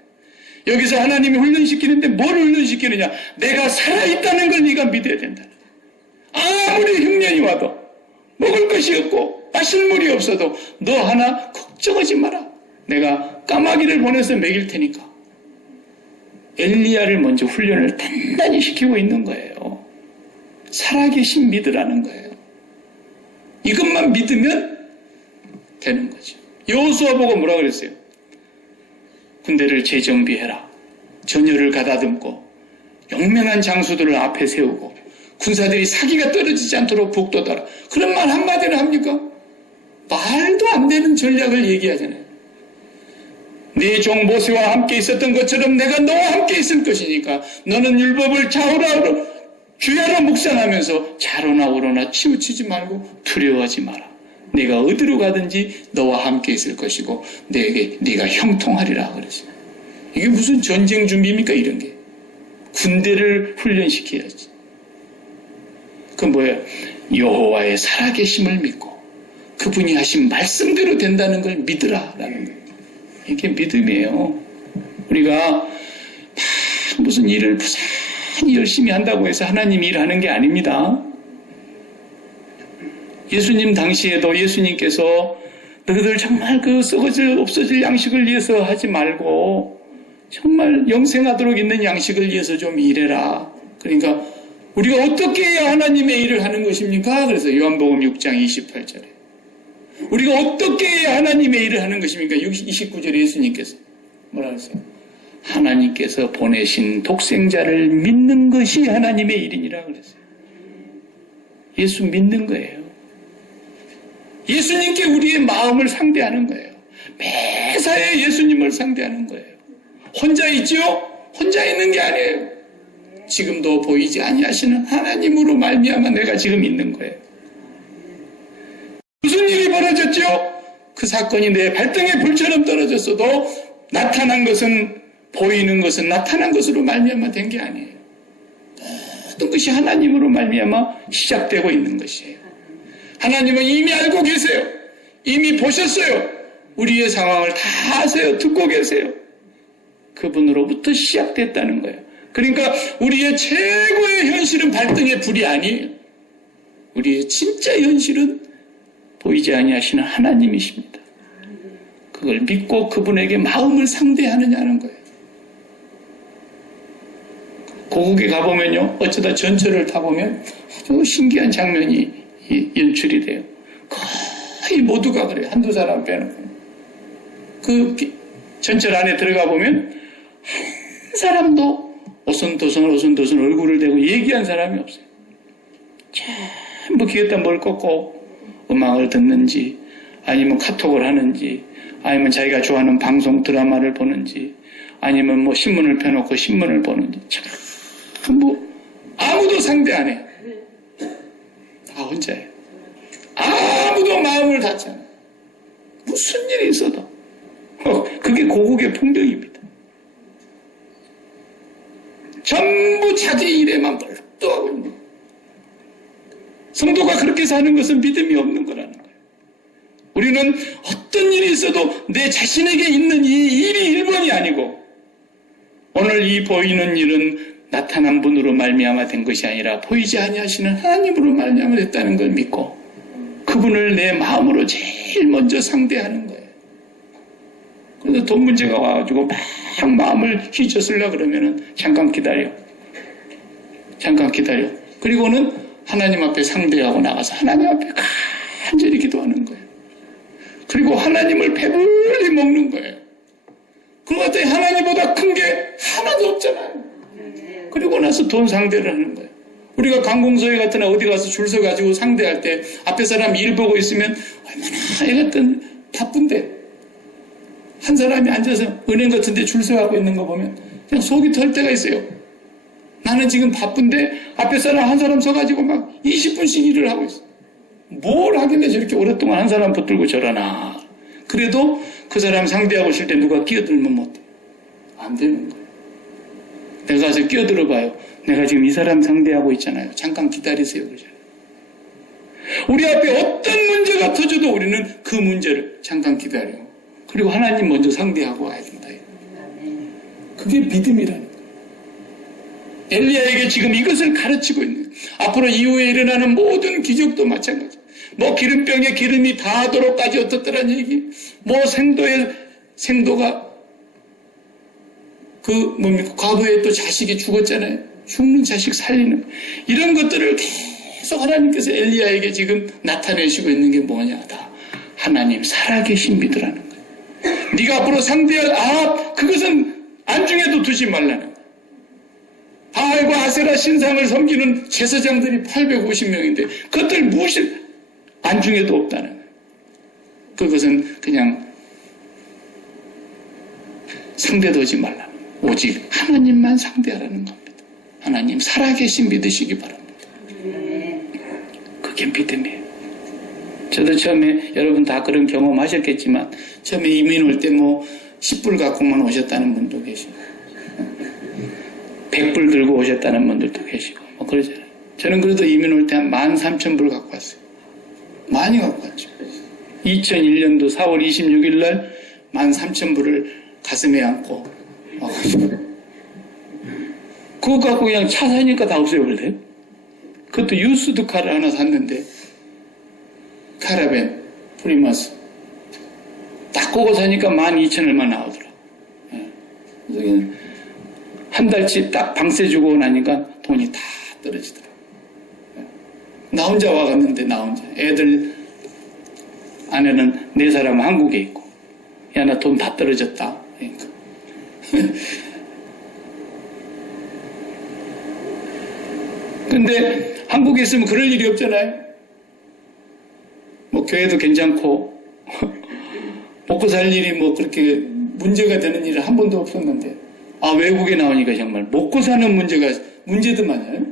여기서 하나님이 훈련시키는데 뭘 훈련시키느냐? 내가 살아있다는 걸 네가 믿어야 된다. 아무리 흉년이 와도 먹을 것이 없고 마실 물이 없어도 너 하나 걱정하지 마라. 내가 까마귀를 보내서 먹일 테니까. 엘리야를 먼저 훈련을 단단히 시키고 있는 거예요. 살아계신 믿으라는 거예요. 이것만 믿으면 되는 거죠. 여호수아 보고 뭐라 그랬어요? 군대를 재정비해라. 전열을 가다듬고 용맹한 장수들을 앞에 세우고 군사들이 사기가 떨어지지 않도록 북돋아라. 그런 말 한마디를 합니까? 말도 안 되는 전략을 얘기하잖아요. 네 종 모세와 함께 있었던 것처럼 내가 너와 함께 있을 것이니까 너는 율법을 좌우로 주야로 묵상하면서 좌로나 우로나 치우치지 말고 두려워하지 마라. 네가 어디로 가든지 너와 함께 있을 것이고 네가 형통하리라 그랬어요. 이게 무슨 전쟁 준비입니까? 이런 게. 군대를 훈련시켜야지. 그건 뭐예요? 여호와의 살아계심을 믿고 그분이 하신 말씀대로 된다는 걸 믿으라라는 거예요. 이게 믿음이에요. 우리가 무슨 일을 부산히 열심히 한다고 해서 하나님 일하는 게 아닙니다. 예수님 당시에도 예수님께서 너희들 정말 그 썩어질 없어질 양식을 위해서 하지 말고 정말 영생하도록 있는 양식을 위해서 좀 일해라. 그러니까 우리가 어떻게 해야 하나님의 일을 하는 것입니까? 그래서 요한복음 6장 28절에 우리가 어떻게 해야 하나님의 일을 하는 것입니까? 29절에 예수님께서 뭐라고 했어요? 하나님께서 보내신 독생자를 믿는 것이 하나님의 일이니라 그랬어요. 예수 믿는 거예요. 예수님께 우리의 마음을 상대하는 거예요. 매사에 예수님을 상대하는 거예요. 혼자 있지요? 혼자 있는 게 아니에요. 지금도 보이지 아니하시는 하나님으로 말미암아 내가 지금 있는 거예요. 무슨 일이 벌어졌죠? 그 사건이 내 발등에 불처럼 떨어졌어도 나타난 것은 보이는 것은 나타난 것으로 말미암아 된 게 아니에요. 모든 것이 하나님으로 말미암아 시작되고 있는 것이에요. 하나님은 이미 알고 계세요. 이미 보셨어요. 우리의 상황을 다 아세요. 듣고 계세요. 그분으로부터 시작됐다는 거예요. 그러니까 우리의 최고의 현실은 발등의 불이 아니에요. 우리의 진짜 현실은 보이지 아니하시는 하나님이십니다. 그걸 믿고 그분에게 마음을 상대하느냐는 거예요. 고국에 가보면요, 어쩌다 전철을 타보면 아주 신기한 장면이 연출이 돼요. 거의 모두가 그래요. 한두 사람 빼놓고. 그 전철 안에 들어가 보면 한 사람도 오손도손 얼굴을 대고 얘기한 사람이 없어요. 전부 귀에다 뭘 꽂고 음악을 듣는지 아니면 카톡을 하는지 아니면 자기가 좋아하는 방송 드라마를 보는지 아니면 뭐 신문을 펴놓고 신문을 보는지 전부 아무도 상대 안 해요. 다 혼자예요. 아무도 마음을 닫지 않아요. 무슨 일이 있어도 그게 고국의 풍경입니다. 전부 자기 일에만 몰두하고 있는 거예요. 성도가 그렇게 사는 것은 믿음이 없는 거라는 거예요. 우리는 어떤 일이 있어도 내 자신에게 있는 이 일이 1번이 아니고 오늘 이 보이는 일은 나타난 분으로 말미암아 된 것이 아니라 보이지 아니하시는 하나님으로 말미암아 됐다는 걸 믿고 그분을 내 마음으로 제일 먼저 상대하는 거예요. 그래서 돈 문제가 와가지고 막 마음을 휘저으려고 그러면은 잠깐 기다려. 그리고는 하나님 앞에 상대하고 나가서 하나님 앞에 간절히 기도하는 거예요. 그리고 하나님을 배불리 먹는 거예요. 그거 같더니 하나님보다 큰 게 하나도 없잖아요. 그리고 나서 돈 상대를 하는 거예요. 우리가 관공서에 같은 어디 가서 줄 서가지고 상대할 때 앞에 사람 일 보고 있으면 얼마나 애 같은 바쁜데 한 사람이 앉아서 은행 같은 데 줄 서가고 있는 거 보면 그냥 속이 털 때가 있어요. 나는 지금 바쁜데 앞에 사람 한 사람 서가지고 막 20분씩 일을 하고 있어. 뭘 하길래 저렇게 오랫동안 한 사람 붙들고 저러나. 그래도 그 사람 상대하고 있을 때 누가 끼어들면 못해. 안 되는 거예요. 내가 가서 끼어들어 봐요. 내가 지금 이 사람 상대하고 있잖아요. 잠깐 기다리세요. 그러잖아요. 우리 앞에 어떤 문제가 터져도 우리는 그 문제를 잠깐 기다려. 그리고 하나님 먼저 상대하고 와야 된다. 그게 믿음이라는 거예요. 엘리야에게 지금 이것을 가르치고 있는 거예요. 앞으로 이후에 일어나는 모든 기적도 마찬가지. 뭐 기름병에 기름이 닿도록까지 어떻더란 얘기. 뭐 생도가 과거에 또 자식이 죽었잖아요. 죽는 자식 살리는 이런 것들을 계속 하나님께서 엘리야에게 지금 나타내시고 있는 게 뭐냐. 다 하나님 살아계신 믿으라는 거예요. 네가 앞으로 상대할 그것은 안중에도 두지 말라는 거예요. 바알과 아세라 신상을 섬기는 제사장들이 850명인데 그것들 무엇이 안중에도 없다는 거예요. 그것은 그냥 상대도지 말라. 오직 하나님만 상대하라는 겁니다. 하나님 살아계신 믿으시기 바랍니다. 그게 믿음이에요. 저도 처음에 여러분 다 그런 경험하셨겠지만 처음에 이민 올 때 뭐 10불 갖고만 오셨다는 분도 계시고 100불 들고 오셨다는 분들도 계시고 뭐 그러잖아요. 저는 그래도 이민 올 때 한 13,000불 갖고 왔어요. 많이 갖고 왔죠. 2001년도 4월 26일 날 13,000불을 가슴에 안고 와가지고 그거 갖고 그냥 차 사니까 다 없애버려요. 그것도 유스드카를 하나 샀는데 카라벤 프리마스 딱 그거 사니까 12,000 얼마 나오더라. 그래서 한 달치 딱 방세 주고 나니까 돈이 다 떨어지더라. 나 혼자 와갔는데 나 혼자 애들 아내는 4사람 한국에 있고 야 나 돈 다 떨어졌다. 그러니까. 근데 한국에 있으면 그럴 일이 없잖아요. 뭐 교회도 괜찮고 먹고 살 일이 뭐 그렇게 문제가 되는 일은 한 번도 없었는데 외국에 나오니까 정말 먹고 사는 문제도만요.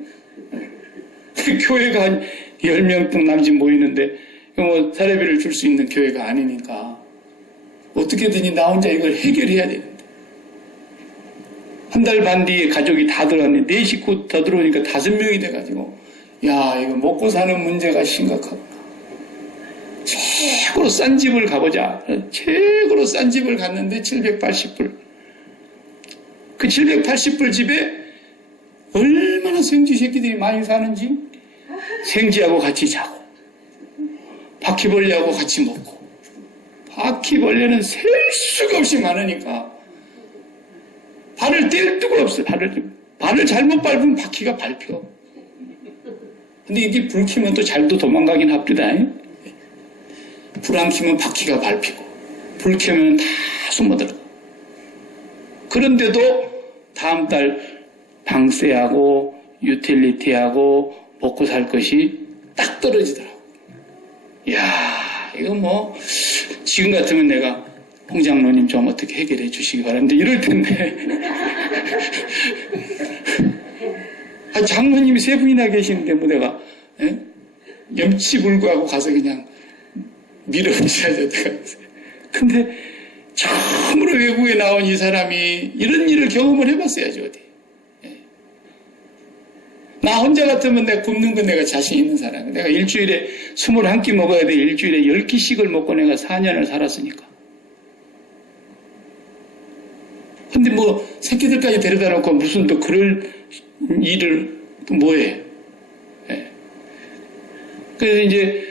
교회가 한 10명 남짓 모이는데 뭐 사례비를 줄 수 있는 교회가 아니니까 어떻게든지 나 혼자 이걸 해결해야 되는데 한 달 반 뒤에 가족이 다 들어왔는데 4 식구 더 들어오니까 5명이 돼가지고 야 이거 먹고 사는 문제가 심각하구나. 최고로 싼 집을 가보자. 최고로 싼 집을 갔는데 780불. 그 780불 집에 얼마나 생쥐 새끼들이 많이 사는지 생쥐하고 같이 자고 바퀴벌레하고 같이 먹고 바퀴벌레는 셀 수가 없이 많으니까 발을 뗄 데가 없어요. 발을 잘못 밟으면 바퀴가 밟혀. 근데 이게 불 켜면 또 잘도 도망가긴 합니다. 불 안 켜면 바퀴가 밟히고 불 켜면 다 숨어들어. 그런데도 다음 달 방세하고 유틸리티하고 먹고 살 것이 딱 떨어지더라고. 이야 이거 뭐 지금 같으면 내가 홍장로님 좀 어떻게 해결해 주시기 바랍니다. 이럴 텐데. 장로님이 세 분이나 계시는데 뭐 내가 염치불구하고 가서 그냥 밀어붙여야 되다가. 근데 처음으로 외국에 나온 이 사람이 이런 일을 경험을 해봤어야지 어디. 나 혼자 같으면 내가 굶는 건 내가 자신 있는 사람이야. 내가 일주일에 21끼 먹어야 돼. 일주일에 10끼씩을 먹고 내가 4년을 살았으니까. 근데 뭐 새끼들까지 데려다 놓고 무슨 또 그럴 일을 또 뭐해. 그래서 이제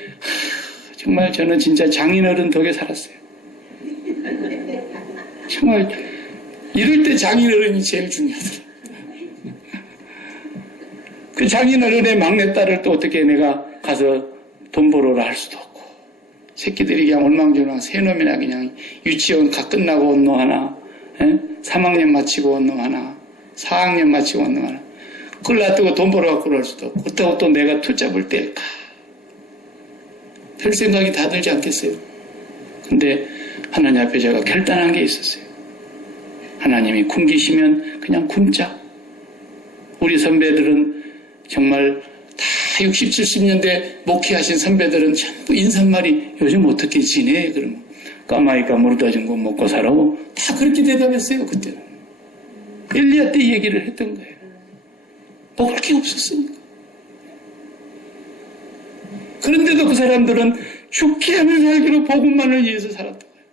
정말 저는 진짜 장인어른 덕에 살았어요. 정말 이럴 때 장인어른이 제일 중요하더라. 그 장인어른의 막내딸을 또 어떻게 내가 가서 돈 벌어라 할 수도 없고, 새끼들이 그냥 얼망졸망 세 놈이나 그냥 유치원 가 끝나고 온 놈 하나, 3학년 마치고 온 놈 하나, 4학년 마치고 온 놈 하나, 그걸 놔두고 돈 벌어갖고 그럴 수도 없고, 그렇다고 또 내가 투잡을 뗄까? 될 생각이 다 들지 않겠어요? 근데 하나님 앞에 제가 결단한 게 있었어요. 하나님이 굶기시면 그냥 굶자. 우리 선배들은 정말 다 60, 70년대 목회하신 선배들은 전부 인사말이 요즘 어떻게 지내? 그러면 까마귀가 물어다준 거 먹고 살아고 다 그렇게 대답했어요. 그때는. 엘리야 때 얘기를 했던 거예요. 먹을 게 없었으니까. 그런데도 그 사람들은 죽게 하는 살기로 복음만을 위해서 살았던 거예요.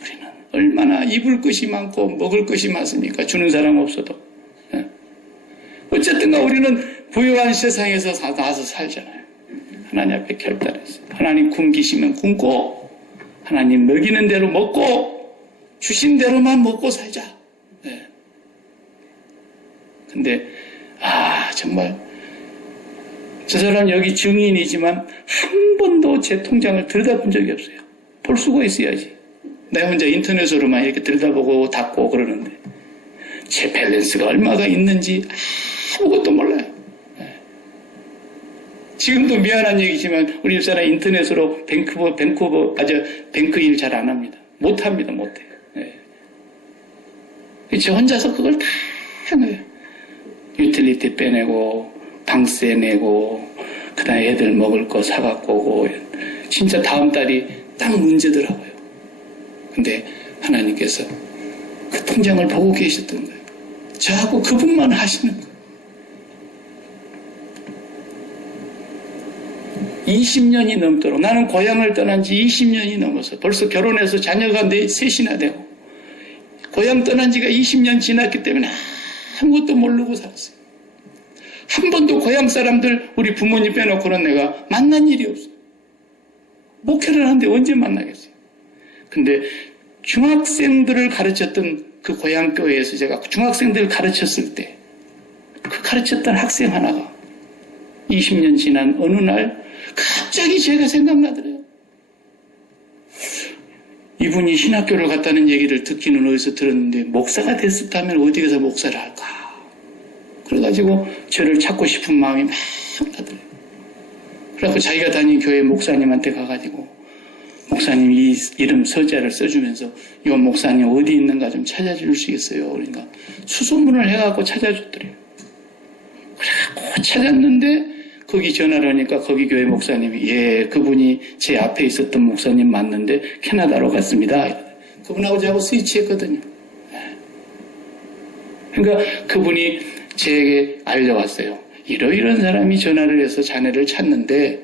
우리는 얼마나 입을 것이 많고 먹을 것이 많습니까? 주는 사람 없어도. 어쨌든가 우리는 부유한 세상에서 나와서 살잖아요. 하나님 앞에 결단했어요. 하나님 굶기시면 굶고, 하나님 먹이는 대로 먹고, 주신 대로만 먹고 살자. 근데 정말 저 사람 여기 증인이지만 한 번도 제 통장을 들여다본 적이 없어요. 볼 수가 있어야지. 나 혼자 인터넷으로만 이렇게 들여다보고 닫고 그러는데 제 밸런스가 얼마가 있는지 아무것도 몰라요. 지금도 미안한 얘기지만 우리 집사람 인터넷으로 뱅크 일 잘 안 합니다. 못합니다. 못해요. 저 혼자서 그걸 다 하는 거예요. 유틸리티 빼내고 방세 내고 그다음에 애들 먹을 거 사갖고 오고 진짜 다음 달이 딱 문제더라고요. 근데 하나님께서 그 통장을 보고 계셨던 거예요. 저하고 그분만 하시는 거예요. 20년이 넘도록 나는 고향을 떠난 지 20년이 넘어서 벌써 결혼해서 자녀가 셋이나 되고 고향 떠난 지가 20년 지났기 때문에 아무것도 모르고 살았어요. 한 번도 고향 사람들 우리 부모님 빼놓고는 내가 만난 일이 없어요. 목회를 하는데 언제 만나겠어요. 근데 중학생들을 가르쳤던 그 고향 교회에서 제가 중학생들을 가르쳤을 때 그 가르쳤던 학생 하나가 20년 지난 어느 날 갑자기 제가 생각나더래요. 이분이 신학교를 갔다는 얘기를 듣기는 어디서 들었는데 목사가 됐었다면 어디 가서 목사를 할까? 그래가지고 저를 찾고 싶은 마음이 막 나더래요. 그래서 자기가 다닌 교회 목사님한테 가가지고 목사님 이 이름 서자를 써주면서 이 목사님 어디 있는가 좀 찾아줄 수 있어요. 그러니까 수소문을 해갖고 찾아줬더래요. 그래갖고 찾았는데 거기 전화를 하니까 거기 교회 목사님이 그분이 제 앞에 있었던 목사님 맞는데 캐나다로 갔습니다. 그분하고 저하고 스위치했거든요. 그러니까 그분이 제게 알려왔어요. 이러이런 사람이 전화를 해서 자네를 찾는데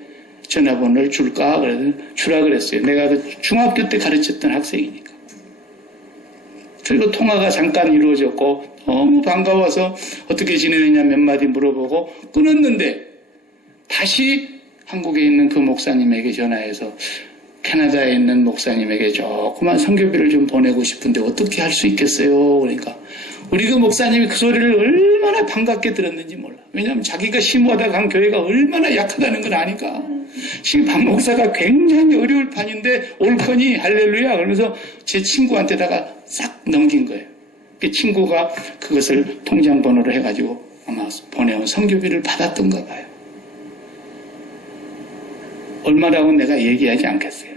전화번호를 줄까? 그래서 주라 그랬어요. 내가 그 중학교 때 가르쳤던 학생이니까. 그리고 통화가 잠깐 이루어졌고 너무 반가워서 어떻게 지내느냐 몇 마디 물어보고 끊었는데 다시 한국에 있는 그 목사님에게 전화해서 캐나다에 있는 목사님에게 조그만 선교비를 좀 보내고 싶은데 어떻게 할 수 있겠어요? 그러니까 우리 그 목사님이 그 소리를 얼마나 반갑게 들었는지 몰라. 왜냐하면 자기가 심오하다 간 교회가 얼마나 약하다는 걸 아니까. 지금 박 목사가 굉장히 어려울 판인데 옳거니 할렐루야 그러면서 제 친구한테다가 싹 넘긴 거예요. 그 친구가 그것을 통장 번호로 해가지고 아마 보내온 선교비를 받았던가 봐요. 얼마라고 내가 얘기하지 않겠어요.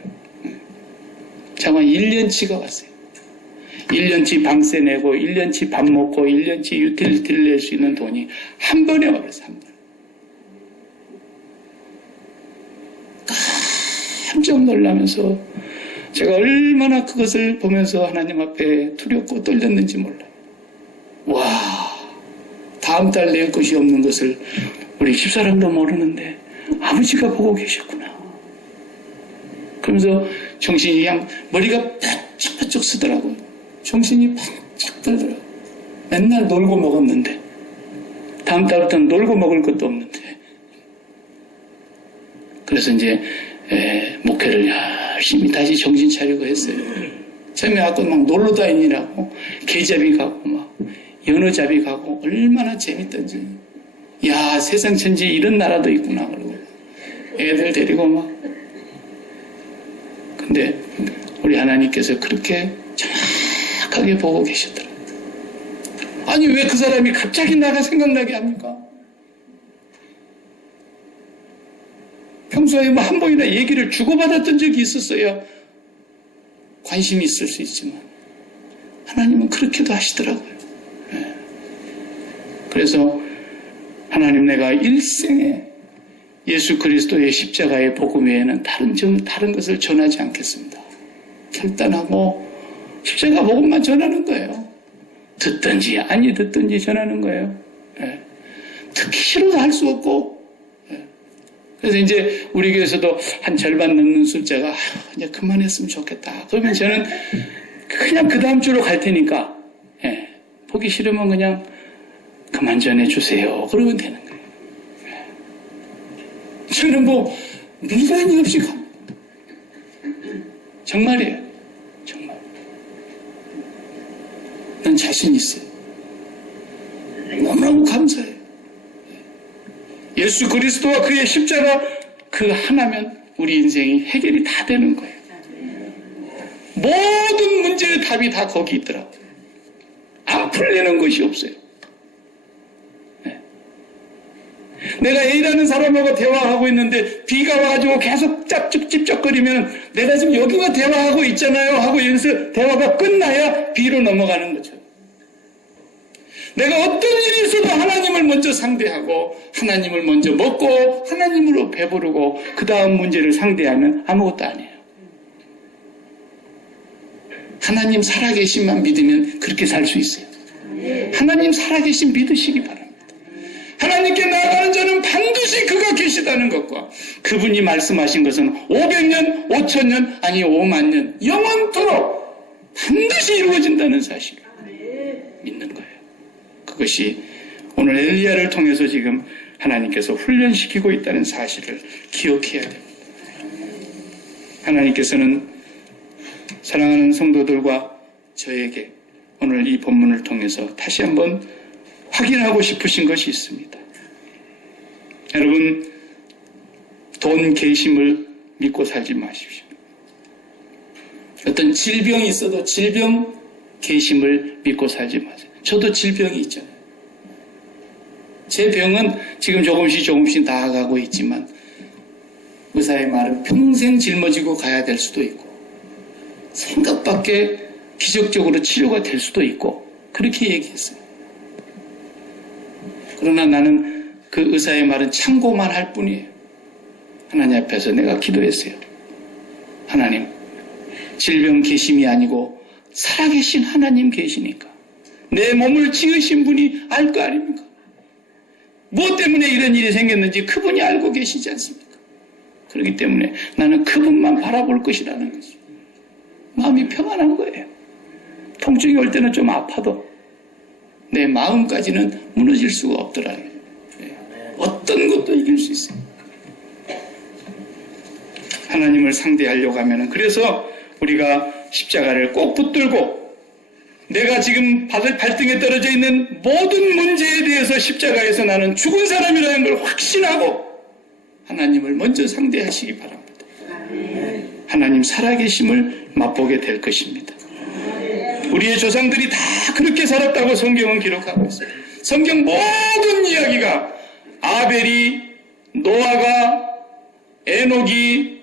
자고 한 1년치가 왔어요. 1년치 방세 내고 1년치 밥 먹고 1년치 유틸리티를 낼 수 있는 돈이 한 번에 와버렸어요. 한 번에. 깜짝 놀라면서 제가 얼마나 그것을 보면서 하나님 앞에 두렵고 떨렸는지 몰라요. 와, 다음 달 낼 것이 없는 것을 우리 집사람도 모르는데 아버지가 보고 계셨구나. 그러면서 정신이 그냥 머리가 바짝바짝 쓰더라고요. 정신이 바짝 들더라고요. 맨날 놀고 먹었는데 다음 달부터는 놀고 먹을 것도 없는데. 그래서 이제 목회를 열심히 다시 정신 차리고 했어요. 처음에 아까 막 놀러 다니라고 개잡이 가고 막 연어잡이 가고 얼마나 재밌던지. 야, 세상 천지 이런 나라도 있구나 그러고 애들 데리고 막. 근데 우리 하나님께서 그렇게 정확하게 보고 계셨더라고요. 아니 왜 그 사람이 갑자기 나가 생각나게 합니까? 평소에 뭐 한 번이나 얘기를 주고받았던 적이 있었어야 관심이 있을 수 있지만 하나님은 그렇게도 하시더라고요. 그래서 하나님, 내가 일생에 예수 그리스도의 십자가의 복음 외에는 다른 것을 전하지 않겠습니다. 결단하고 십자가 복음만 전하는 거예요. 듣든지 아니 듣든지 전하는 거예요. 듣기 싫어도 할 수 없고. 그래서 이제 우리 교회에서도 한 절반 넘는 숫자가 이제 그만했으면 좋겠다. 그러면 저는 그냥 그 다음 주로 갈 테니까 보기 싫으면 그냥 그만 전해주세요. 그러면 되는 거예요. 저는 뭐 미련이 없이 갑니다. 정말이에요. 정말. 난 자신 있어요. 너무너무 감사해요. 예수 그리스도와 그의 십자가 그 하나면 우리 인생이 해결이 다 되는 거예요. 모든 문제의 답이 다 거기 있더라고요. 안 풀리는 것이 없어요. 내가 A라는 사람하고 대화하고 있는데 B가 와가지고 계속 찝쩍거리면 내가 지금 여기가 대화하고 있잖아요 하고 여기서 대화가 끝나야 B로 넘어가는 거죠. 내가 어떤 일이 있어도 하나님을 먼저 상대하고 하나님을 먼저 먹고 하나님으로 배부르고 그 다음 문제를 상대하면 아무것도 아니에요. 하나님 살아계신만 믿으면 그렇게 살 수 있어요. 하나님 살아계신 믿으시기 바랍니다. 하나님께 나아가는 자는 반드시 그가 계시다는 것과 그분이 말씀하신 것은 500년, 5,000년, 아니 5만 년, 영원토록 반드시 이루어진다는 사실을 믿는 거예요. 그것이 오늘 엘리야를 통해서 지금 하나님께서 훈련시키고 있다는 사실을 기억해야 됩니다. 하나님께서는 사랑하는 성도들과 저에게 오늘 이 본문을 통해서 다시 한번 확인하고 싶으신 것이 있습니다. 여러분, 돈 계심을 믿고 살지 마십시오. 어떤 질병이 있어도 질병 계심을 믿고 살지 마세요. 저도 질병이 있잖아요. 제 병은 지금 조금씩 나아가고 있지만 의사의 말은 평생 짊어지고 가야 될 수도 있고 생각밖에 기적적으로 치료가 될 수도 있고 그렇게 얘기했어요. 그러나 나는 그 의사의 말은 참고만 할 뿐이에요. 하나님 앞에서 내가 기도했어요. 하나님, 질병 계심이 아니고 살아계신 하나님 계시니까 내 몸을 지으신 분이 알 거 아닙니까? 무엇 때문에 이런 일이 생겼는지 그분이 알고 계시지 않습니까? 그렇기 때문에 나는 그분만 바라볼 것이라는 거죠. 마음이 평안한 거예요. 통증이 올 때는 좀 아파도 내 마음까지는 무너질 수가 없더라고요. 어떤 것도 이길 수 있어요. 하나님을 상대하려고 하면은 그래서 우리가 십자가를 꼭 붙들고 내가 지금 발등에 떨어져 있는 모든 문제에 대해서 십자가에서 나는 죽은 사람이라는 걸 확신하고 하나님을 먼저 상대하시기 바랍니다. 하나님 살아계심을 맛보게 될 것입니다. 우리의 조상들이 다 그렇게 살았다고 성경은 기록하고 있어요. 성경 모든 이야기가 아벨이, 노아가, 에녹이,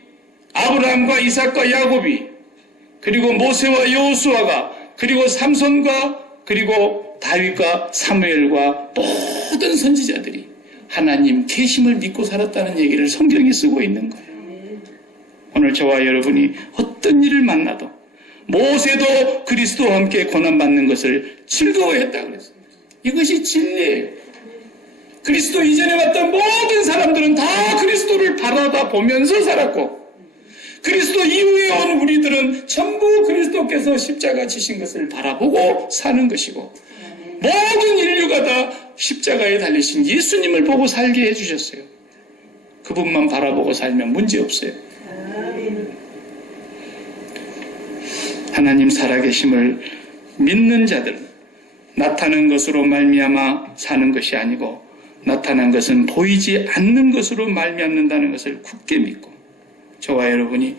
아브라함과 이삭과 야곱이 그리고 모세와 여호수아가, 그리고 삼손과, 그리고 다윗과 사무엘과 모든 선지자들이 하나님 계심을 믿고 살았다는 얘기를 성경에 쓰고 있는 거예요. 오늘 저와 여러분이 어떤 일을 만나도 모세도 그리스도와 함께 고난받는 것을 즐거워했다고 그랬어요. 이것이 진리예요. 그리스도 이전에 왔던 모든 사람들은 다 그리스도를 바라다 보면서 살았고, 그리스도 이후에 온 우리들은 전부 그리스도께서 십자가 지신 것을 바라보고 사는 것이고, 모든 인류가 다 십자가에 달리신 예수님을 보고 살게 해주셨어요. 그분만 바라보고 살면 문제없어요. 하나님 살아계심을 믿는 자들, 나타난 것으로 말미암아 사는 것이 아니고 나타난 것은 보이지 않는 것으로 말미암는다는 것을 굳게 믿고, 저와 여러분이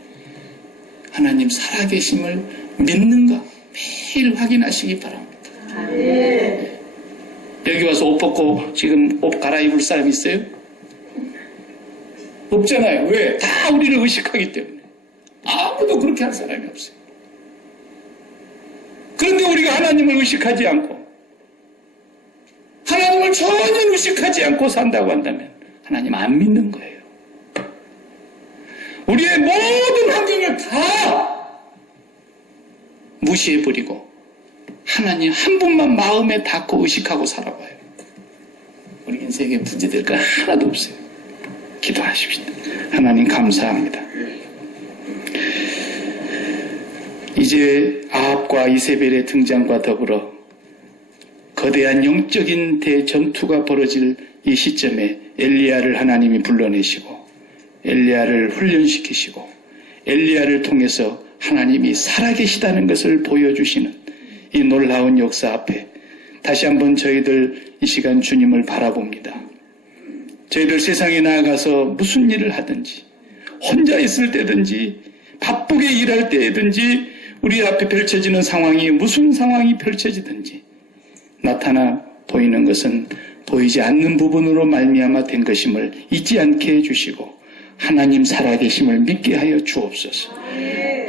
하나님 살아계심을 믿는가 매일 확인하시기 바랍니다. 여기 와서 옷 벗고 지금 옷 갈아입을 사람 있어요? 없잖아요. 왜? 다 우리를 의식하기 때문에. 아무도 그렇게 한 사람이 없어요. 그런데 우리가 하나님을 의식하지 않고, 하나님을 전혀 의식하지 않고 산다고 한다면 하나님 안 믿는 거예요. 우리의 모든 환경을 다 무시해버리고 하나님 한 분만 마음에 닿고 의식하고 살아봐요. 우리 인생에 문제될 거 하나도 없어요. 기도하십시다. 하나님 감사합니다. 이제 아합과 이세벨의 등장과 더불어 거대한 영적인 대전투가 벌어질 이 시점에 엘리야를 하나님이 불러내시고 엘리야를 훈련시키시고 엘리야를 통해서 하나님이 살아계시다는 것을 보여주시는 이 놀라운 역사 앞에 다시 한번 저희들 이 시간 주님을 바라봅니다. 저희들 세상에 나아가서 무슨 일을 하든지, 혼자 있을 때든지 바쁘게 일할 때든지 우리 앞에 펼쳐지는 상황이 무슨 상황이 펼쳐지든지 나타나 보이는 것은 보이지 않는 부분으로 말미암아 된 것임을 잊지 않게 해주시고 하나님 살아계심을 믿게 하여 주옵소서.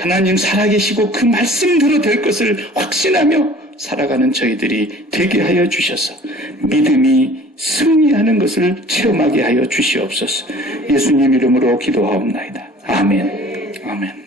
하나님 살아계시고 그 말씀대로 될 것을 확신하며 살아가는 저희들이 되게 하여 주셔서 믿음이 승리하는 것을 체험하게 하여 주시옵소서. 예수님 이름으로 기도하옵나이다. 아멘. 아멘.